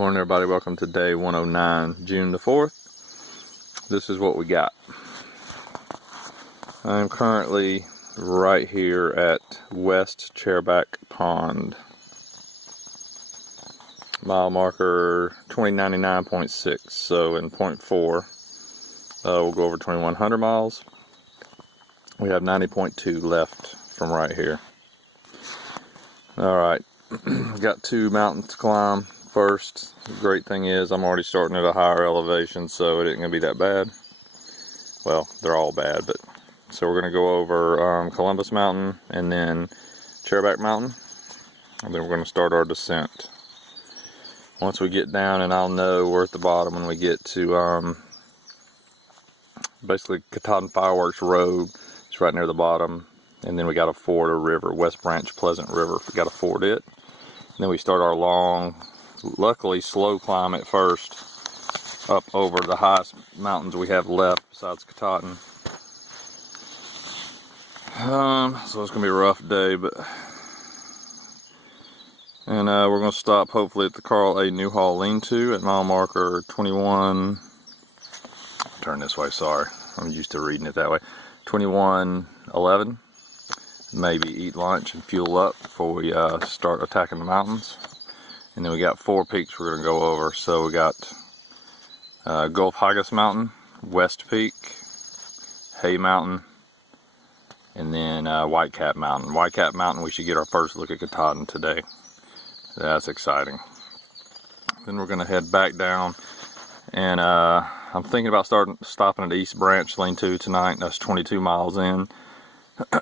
Morning everybody, welcome to day 109, June the 4th. This is what we got. I'm currently right here at West Chairback Pond. Mile marker 2099.6, so in 0.4 we'll go over 2100 miles. We have 90.2 left from right here. Alright, got 2 mountains to climb. First, the great thing is I'm already starting at a higher elevation, so it ain't going to be that bad. Well, they're all bad, but so we're going to go over Columbus Mountain and then Chairback Mountain, and then we're going to start our descent. Once we get down, and I'll know we're at the bottom when we get to basically Katahdin Fireworks Road. It's right near the bottom, and then we got to ford a river, West Branch Pleasant River. We got to ford it, and then we start our long, luckily slow climb at first up over the highest mountains we have left besides Katahdin. So it's gonna be a rough day, but we're gonna stop hopefully at the Carl A. Newhall lean-to at mile marker 21. Turn this way, sorry, I'm used to reading it that way. 2111. Maybe eat lunch and fuel up before we start attacking the mountains. And then we got 4 peaks we're going to go over. So we got Gulf Haggis Mountain, West Peak, Hay Mountain, and then Whitecap Mountain. Whitecap Mountain, we should get our first look at Katahdin today. That's exciting. Then we're going to head back down, and I'm thinking about stopping at East Branch lean-to tonight. That's 22 miles in.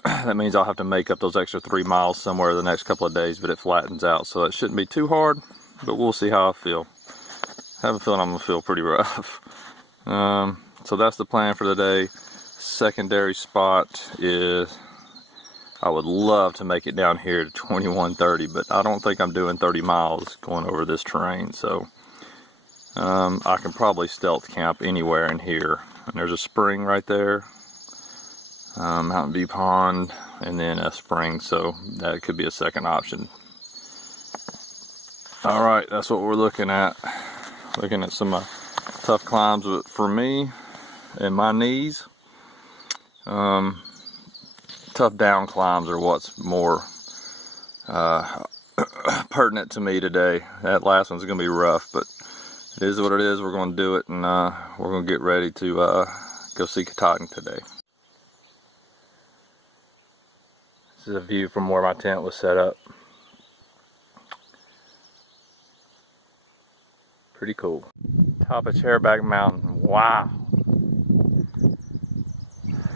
That means I'll have to make up those extra 3 miles somewhere the next couple of days, but it flattens out, so it shouldn't be too hard, but we'll see how I feel. I have a feeling I'm going to feel pretty rough. So that's the plan for the day. Secondary spot is, I would love to make it down here to 2130, but I don't think I'm doing 30 miles going over this terrain, so I can probably stealth camp anywhere in here. And there's a spring right there. Mountain View Pond, and then a spring, so that could be a second option. Alright, that's what we're looking at. Looking at some tough climbs, but for me and my knees, tough down climbs are what's more pertinent to me today. That last one's going to be rough, but it is what it is. We're going to do it, and we're going to get ready to go see Katahdin today. This is a view from where my tent was set up. Pretty cool. Top of Chairback Mountain. Wow.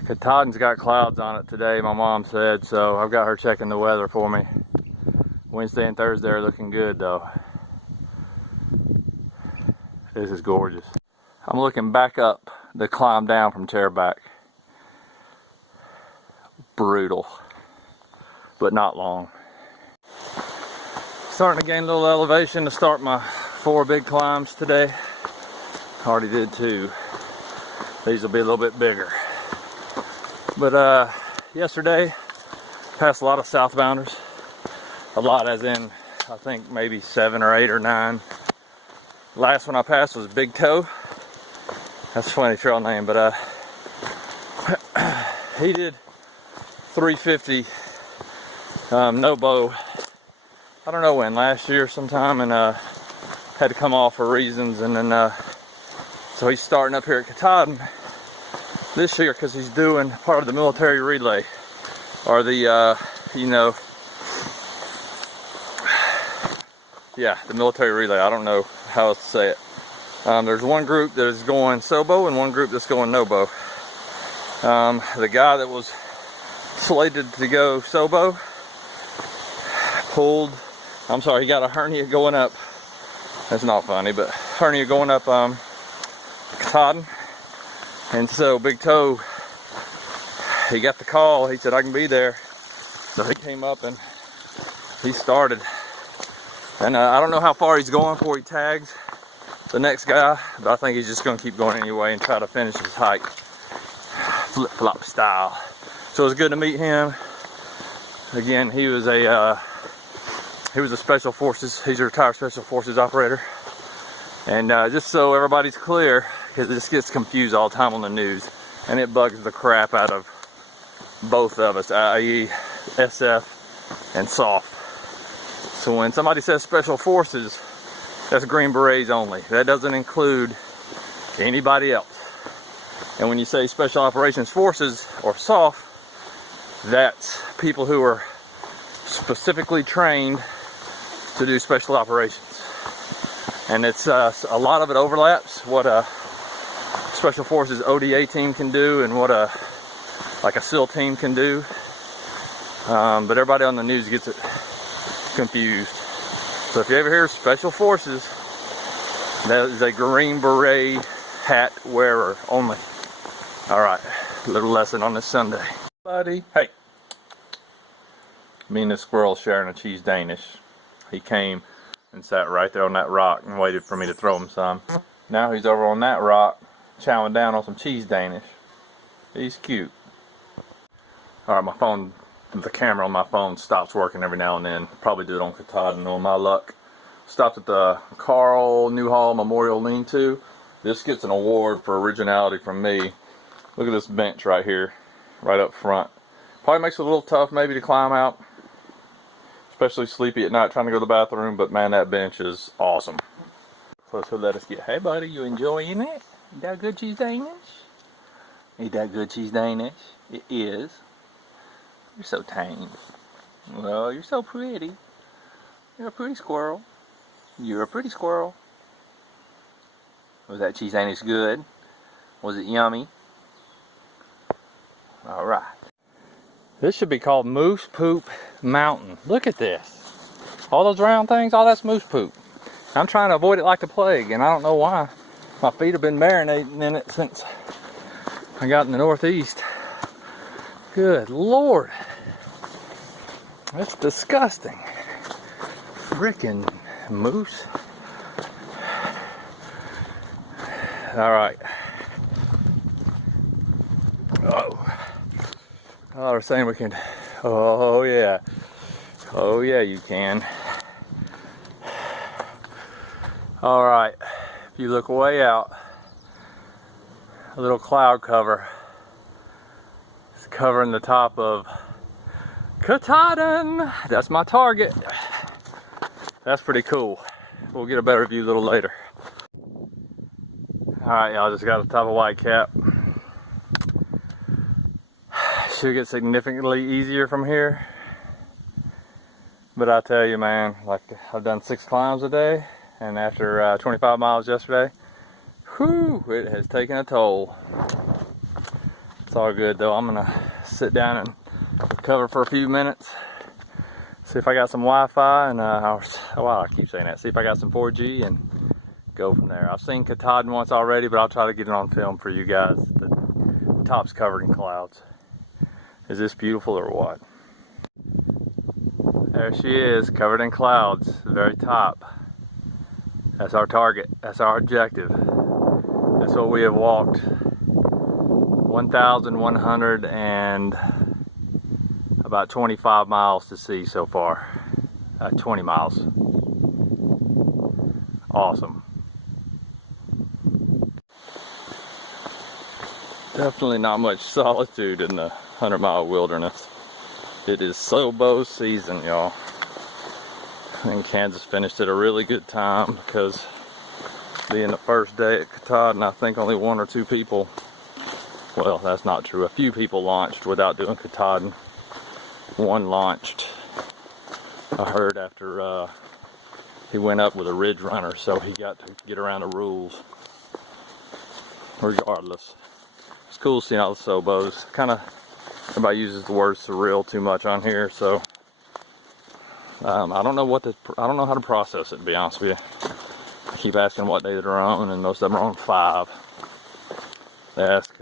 Katahdin's got clouds on it today, my mom said, so I've got her checking the weather for me. Wednesday and Thursday are looking good though. This is gorgeous. I'm looking back up the climb down from Chairback. Brutal. But not long. Starting to gain a little elevation to start my 4 big climbs today. Already did 2. These will be a little bit bigger. But yesterday, passed a lot of southbounders. A lot as in, I think maybe 7 or 8 or 9. Last one I passed was Big Toe. That's a funny trail name, but he did 350 no bow, I don't know when, last year sometime, and had to come off for reasons, and then so he's starting up here at Katahdin this year because he's doing part of the military relay, or the the military relay. I don't know how else to say it. There's one group that is going SOBO and one group that's going NOBO. The guy that was slated to go SOBO he got a hernia going up. That's not funny, but hernia going up Katahdin. And so Big Toe, he got the call. He said, I can be there. So he came up and he started. And I don't know how far he's going before he tags the next guy, but I think he's just going to keep going anyway and try to finish his hike flip-flop style. So it was good to meet him. Again, he was a special forces, he's a retired special forces operator. And just so everybody's clear, because this gets confused all the time on the news, and it bugs the crap out of both of us, i.e. SF and SOF. So when somebody says Special Forces, that's Green Berets only. That doesn't include anybody else. And when you say Special Operations Forces or SOF, that's people who are specifically trained to do special operations. And it's a lot of it overlaps what a Special Forces ODA team can do and what a SEAL team can do. But everybody on the news gets it confused. So if you ever hear Special Forces, that is a Green Beret hat wearer only. Alright, little lesson on this Sunday. Buddy, hey. Me and this squirrel sharing a cheese Danish. He came and sat right there on that rock and waited for me to throw him some. Now he's over on that rock chowing down on some cheese Danish. He's cute. Alright, my phone, the camera on my phone stops working every now and then. Probably do it on Katahdin on my luck. Stopped at the Carl Newhall Memorial Lean-To. This gets an award for originality from me. Look at this bench right here, right up front. Probably makes it a little tough maybe to climb out. Especially sleepy at night trying to go to the bathroom, but man, that bench is awesome. So he'll let us get, hey buddy, you enjoying it? Is that good cheese Danish? Is that good cheese Danish? It is. You're so tame. Well, you're so pretty. You're a pretty squirrel. You're a pretty squirrel. Was that cheese Danish good? Was it yummy? Alright. This should be called Moose Poop Mountain. Look at this. All those round things, all that's moose poop. I'm trying to avoid it like the plague, and I don't know why. My feet have been marinating in it since I got in the Northeast. Good Lord. That's disgusting. Frickin' moose. Alright. Oh. Oh, they're saying we can. Oh yeah. Oh yeah, you can. Alright. If you look way out, a little cloud cover is covering the top of Katahdin. That's my target. That's pretty cool. We'll get a better view a little later. Alright, y'all, just got to the top of White Cap. Should get significantly easier from here. But I tell you, man, like I've done 6 climbs a day, and after 25 miles yesterday, whew, it has taken a toll. It's all good though. I'm gonna sit down and recover for a few minutes. See if I got some Wi-Fi and well, I keep saying that. See if I got some 4G and go from there. I've seen Katahdin once already, but I'll try to get it on film for you guys. The top's covered in clouds. Is this beautiful or what? There she is, covered in clouds, the very top. That's our target, that's our objective. That's what we have walked 1,100 and about 25 miles to see so far. 20 miles. Awesome. Definitely not much solitude in the 100-mile wilderness. It is Sobo season, y'all. And Kansas finished at a really good time because being the first day at Katahdin, I think only 1 or 2 people, well, that's not true. A few people launched without doing Katahdin. 1 launched, I heard, after he went up with a ridge runner, so he got to get around the rules. Regardless, it's cool seeing all the Sobos. Kind of, everybody uses the word surreal too much on here, so I don't know how to process it, to be honest with you. I keep asking what day they're on, and most of them are on 5. They ask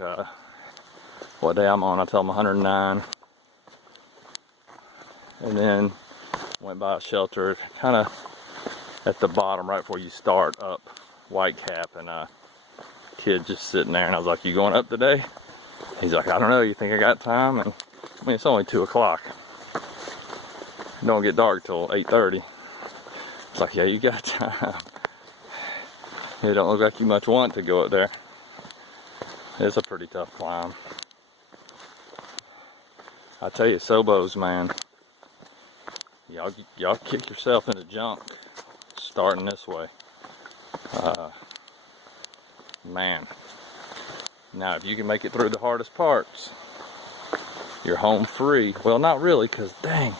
what day I'm on. I tell them 109. And then went by a shelter kind of at the bottom right before you start up White Cap, and kid just sitting there, and I was like, you going up today? He's like, I don't know, you think I got time? And I mean, it's only 2 o'clock. It don't get dark till 8:30. It's like, yeah, you got time. It don't look like you much want to go up there. It's a pretty tough climb. I tell you, Sobos, man, y'all kick yourself into junk starting this way. Man, now if you can make it through the hardest parts, you're home free. Well, not really, because dang,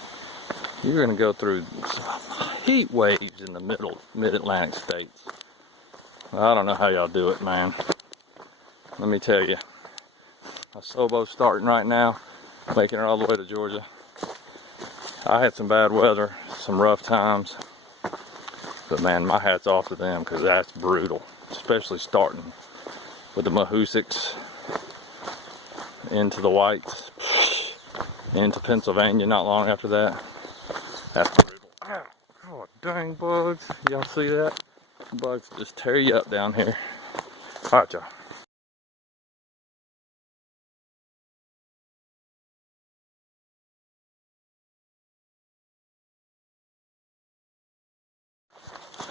you're gonna go through some heat waves in the mid-Atlantic states. I don't know how y'all do it, man. Let me tell you, a Sobo starting right now, making it all the way to Georgia. I had some bad weather, some rough times, but man, my hat's off to them, because that's brutal, especially starting with the Mahoosics into the Whites, into Pennsylvania not long after that. That's brutal. Oh, dang bugs. Y'all see that? Bugs just tear you up down here. Alright, y'all.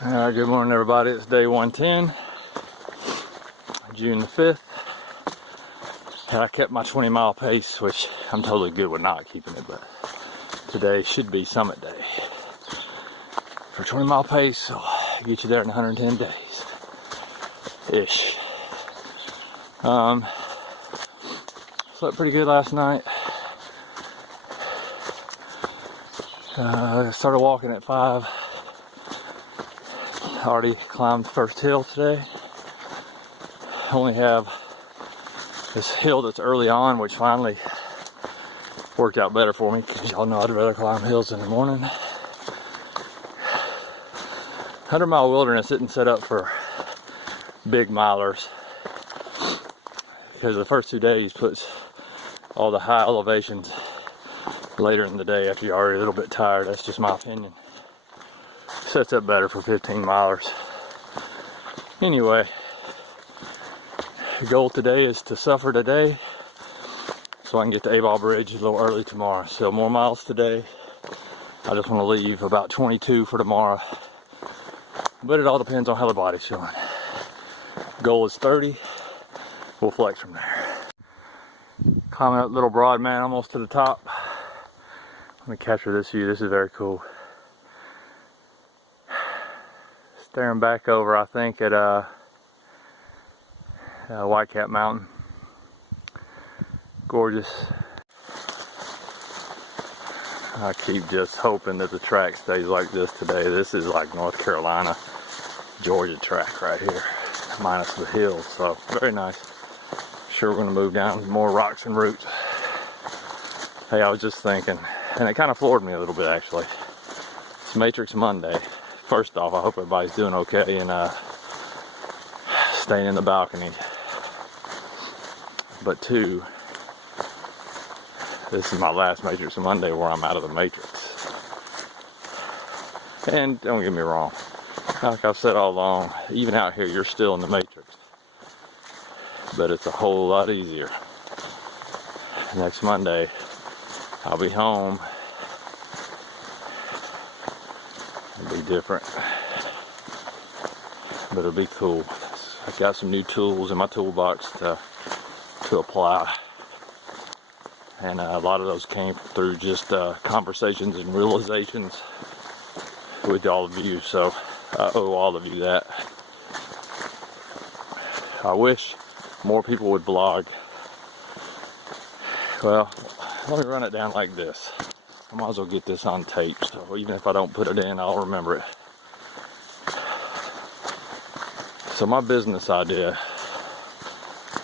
Alright, good morning everybody. It's day 110, June the 5th. And I kept my 20-mile pace, which I'm totally good with not keeping it, but today should be summit day. For 20-mile pace, so get you there in 110 days. Ish. Slept pretty good last night. Started walking at 5. Already climbed the first hill today. I only have this hill that's early on, which finally worked out better for me, because y'all know I'd rather climb hills in the morning. 100-mile wilderness isn't set up for big milers, because the first 2 days puts all the high elevations later in the day after you're already a little bit tired. That's just my opinion. Sets up better for 15 milers. Anyway, the goal today is to suffer today so I can get to A-Ball Bridge a little early tomorrow. So more miles today. I just want to leave about 22 for tomorrow, but it all depends on how the body's feeling. Goal is 30. We'll flex from there. Climbing up Little Broad, man, almost to the top. Let me capture this view. This is very cool. Staring back over, I think, at Whitecap Mountain. Gorgeous. I keep just hoping that the track stays like this today. This is like North Carolina, Georgia track right here, minus the hills, so very nice. Sure, we're going to move down more rocks and roots. Hey, I was just thinking, and it kind of floored me a little bit actually. It's Matrix Monday. First off, I hope everybody's doing okay and staying in the balcony. But two, this is my last Matrix Monday where I'm out of the Matrix. And don't get me wrong, like I've said all along, even out here you're still in the Matrix. But it's a whole lot easier. Next Monday, I'll be home. It'll be different, but it'll be cool. I've got some new tools in my toolbox to apply, and a lot of those came through just conversations and realizations with all of you, so I owe all of you that. I wish more people would vlog. Well, let me run it down like this. I might as well get this on tape, so even if I don't put it in, I'll remember it. So my business idea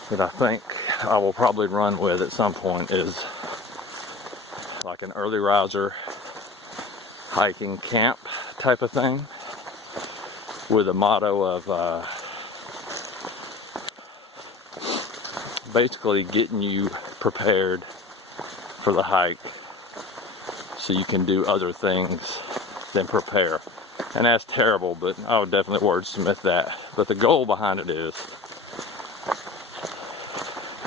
that I think I will probably run with at some point is like an early riser hiking camp type of thing, with a motto of basically getting you prepared for the hike so you can do other things than prepare. And that's terrible, but I would definitely wordsmith that. But the goal behind it is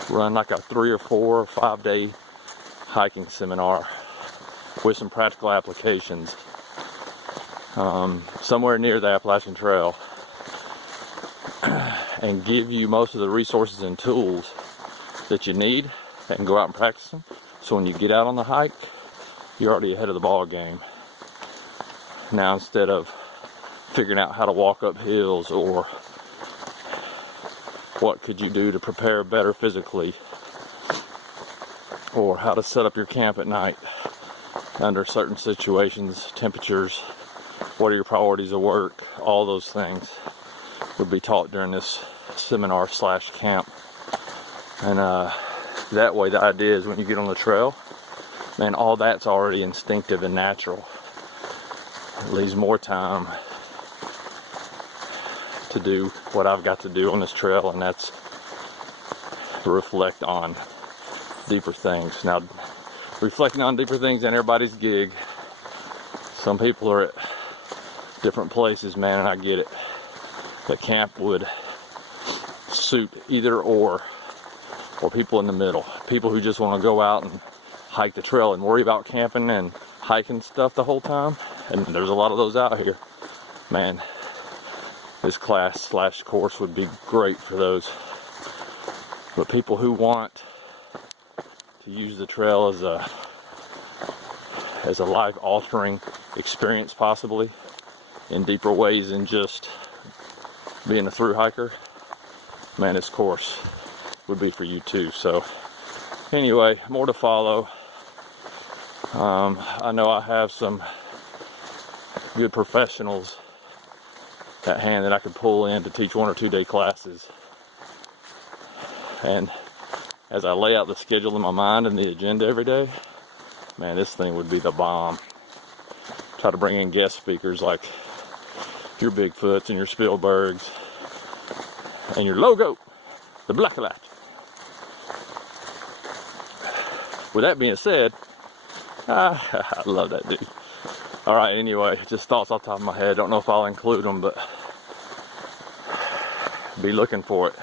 run like a 3 or 4 or 5 day hiking seminar with some practical applications somewhere near the Appalachian Trail, and give you most of the resources and tools that you need, and go out and practice them. So when you get out on the hike, you're already ahead of the ball game. Now, instead of figuring out how to walk up hills, or what could you do to prepare better physically, or how to set up your camp at night under certain situations, temperatures, what are your priorities of work, all those things would be taught during this seminar / camp. And that way, the idea is when you get on the trail, man, all that's already instinctive and natural. It leaves more time to do what I've got to do on this trail, and that's reflect on deeper things. Now, reflecting on deeper things ain't everybody's gig. Some people are at different places, man, and I get it. But camp would suit either or people in the middle. People who just want to go out and hike the trail and worry about camping and hiking stuff the whole time, and there's a lot of those out here. Man, this class / course would be great for those. But people who want to use the trail as a life-altering experience, possibly in deeper ways than just being a through hiker, man, this course would be for you too. So anyway, more to follow. I know I have some good professionals at hand that I could pull in to teach 1 or 2 day classes. And as I lay out the schedule in my mind and the agenda every day, man, this thing would be the bomb. Try to bring in guest speakers like your Bigfoots and your Spielbergs and your logo, the Blacklight. With that being said, I love that dude. All right, anyway, just thoughts off the top of my head. Don't know if I'll include them, but be looking for it.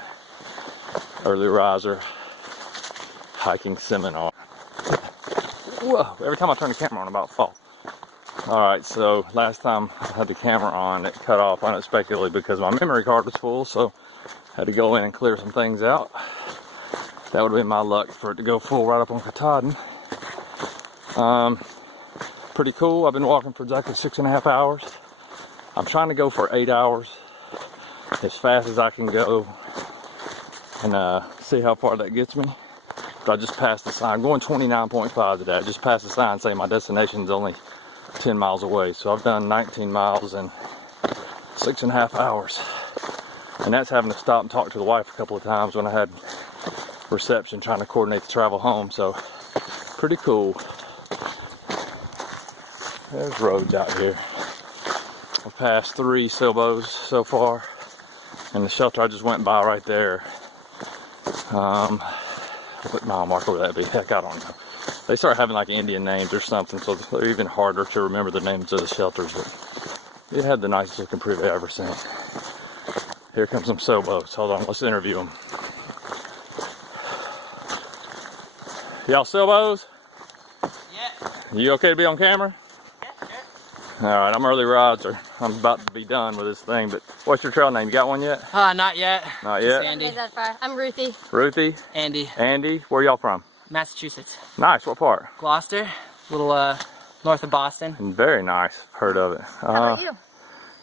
Early riser hiking seminar. Whoa, every time I turn the camera on, I'm about to fall. All right, so last time I had the camera on, it cut off unexpectedly because my memory card was full, so I had to go in and clear some things out. That would have been my luck for it to go full right up on Katahdin. Pretty cool. I've been walking for exactly 6.5 hours. I'm trying to go for 8 hours as fast as I can go, and see how far that gets me. But I just passed the sign. I'm going 29.5 today. I just passed the sign saying my destination is only 10 miles away. So I've done 19 miles in 6.5 hours. And that's having to stop and talk to the wife a couple of times when I had reception trying to coordinate the travel home. So pretty cool. There's roads out here. I've passed 3 sailboats so far. And the shelter I just went by right there. What mile marker would that be? Heck, I don't know. They start having like Indian names or something, so they're even harder to remember the names of the shelters. But it had the nicest looking privy I've ever seen. Here comes some sailboats. Hold on, let's interview them. Y'all sailboats? Yeah. You okay to be on camera? Yeah, sure. Alright, I'm early riser. I'm about to be done with this thing, but what's your trail name? You got one yet? Not yet. Not yet? Just Andy. That far. I'm Ruthie. Ruthie? Andy. Andy? Where y'all from? Massachusetts. Nice, what part? Gloucester. A little north of Boston. Very nice. Heard of it. How about you?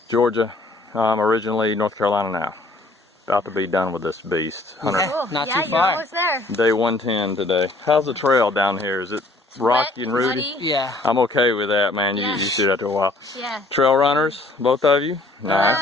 Georgia. Originally North Carolina now. About to be done with this beast. Cool. Not yeah, too you're far. almost there. Day 110 today. How's the trail down here? Is it rocky and rooty? Muddy. Yeah. I'm okay with that, man. You Yeah. used to do that after a while. Yeah. Trail runners, both of you? Nice.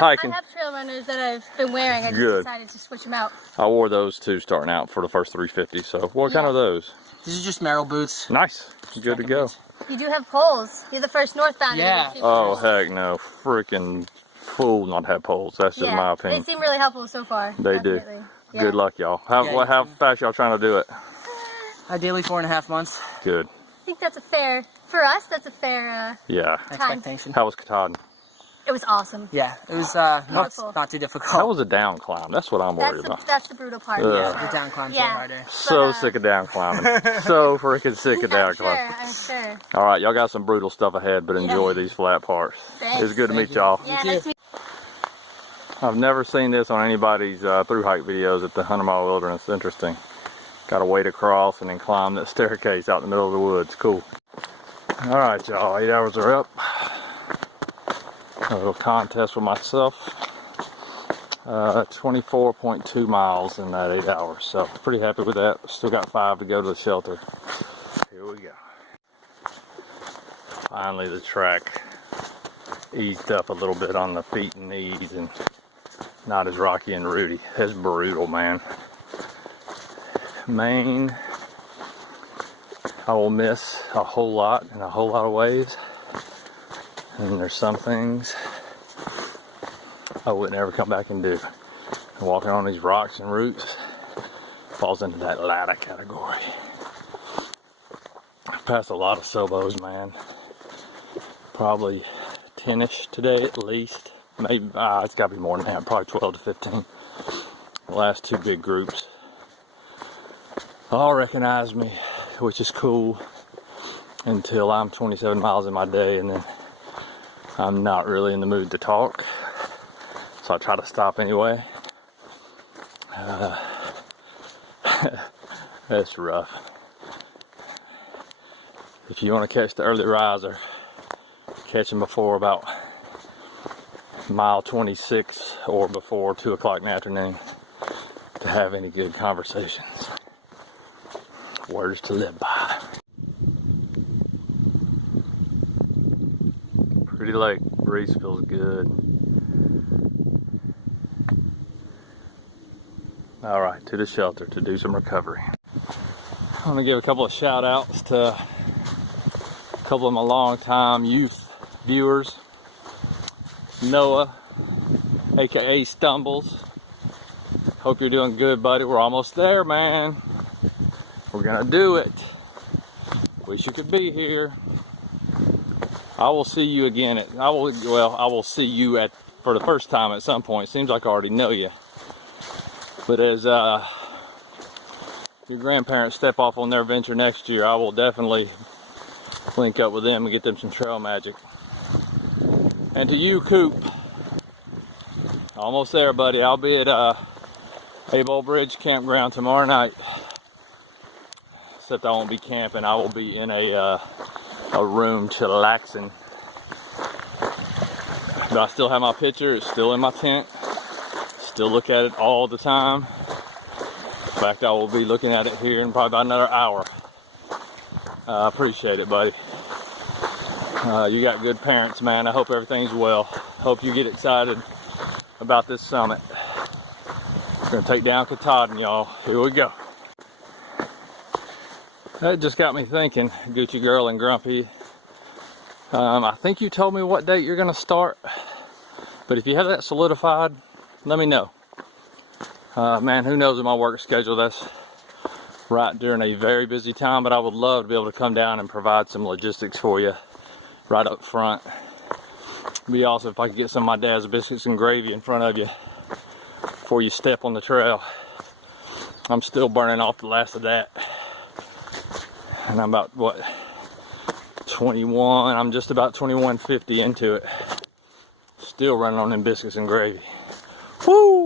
I have trail runners that I've been wearing. I just Good. decided to switch them out. I wore those too starting out for the first 350. So what kind Yeah. are those? These are just Merrill boots. Nice. Good to go. You do have poles. You're the first northbound. Yeah. Oh, heck no. Freaking fool not have poles. That's just my opinion. They seem really helpful so far. They do. Definitely. Yeah. Good luck, y'all. How fast y'all trying to do it? Ideally 4.5 months. Good. I think that's a fair, for us, that's a fair Yeah. Expectation. How was Katahdin? It was awesome. Yeah, it was Beautiful. not too difficult. That was a down climb. That's what I'm worried about. That's the brutal part. Yeah. for The sure. down climbs Yeah. are harder. So sick of down climbing. So freaking sick of down I'm climbing. sure. I'm sure. All right, y'all got some brutal stuff ahead, but enjoy Yeah. these flat parts. Thanks. It was good to meet Thank you. y'all. Yeah, You nice too. to meet I've never seen this on anybody's through hike videos at the 100 Mile Wilderness. Interesting. Got to wade across and then climb that staircase out in the middle of the woods. Cool. Alright, y'all. 8 hours are up. A little contest with myself. 24.2 miles in that 8 hours. So, pretty happy with that. Still got 5 to go to the shelter. Here we go. Finally, the track eased up a little bit on the feet and knees and not as rocky and rooty. It's brutal, man. Maine, I will miss a whole lot in a whole lot of ways. And there's some things I would never come back and do. And walking on these rocks and roots falls into that latter category. I've passed a lot of Sobos, man. Probably 10-ish today at least. Maybe, it's got to be more than that. Probably 12 to 15. The last 2 big groups all recognize me, which is cool, until I'm 27 miles in my day, and then I'm not really in the mood to talk. So I try to stop anyway. That's rough. If you want to catch the early riser, catch him before about mile 26 or before 2 o'clock in the afternoon to have any good conversations. Words to live by. Pretty lake. Breeze feels good. Alright, to the shelter to do some recovery. I want to give a couple of shout outs to a couple of my longtime youth viewers. Noah, aka Stumbles. Hope you're doing good, buddy. We're almost there, man. We're gonna do it. Wish you could be here. I will see you again I will see you for the first time at some point. Seems like I already know you. But as your grandparents step off on their venture next year, I will definitely link up with them and get them some trail magic. And to you, Coop, almost there, buddy. I'll be at Able Bridge Campground tomorrow night. Except I won't be camping. I will be in a room chillaxing. But I still have my picture. It's still in my tent. Still look at it all the time. In fact, I will be looking at it here in probably about another hour. I appreciate it, buddy. You got good parents, man. I hope everything's well. Hope you get excited about this summit. We're gonna take down Katahdin, y'all. Here we go. That just got me thinking, Gucci Girl and Grumpy. I think you told me what date you're gonna start, but if you have that solidified, let me know. Man, who knows in my work schedule, that's right during a very busy time, but I would love to be able to come down and provide some logistics for you right up front. It'd be awesome if I could get some of my dad's biscuits and gravy in front of you before you step on the trail. I'm still burning off the last of that. And I'm about, what, 21, I'm just about 21.50 into it. Still running on them biscuits and gravy. Woo!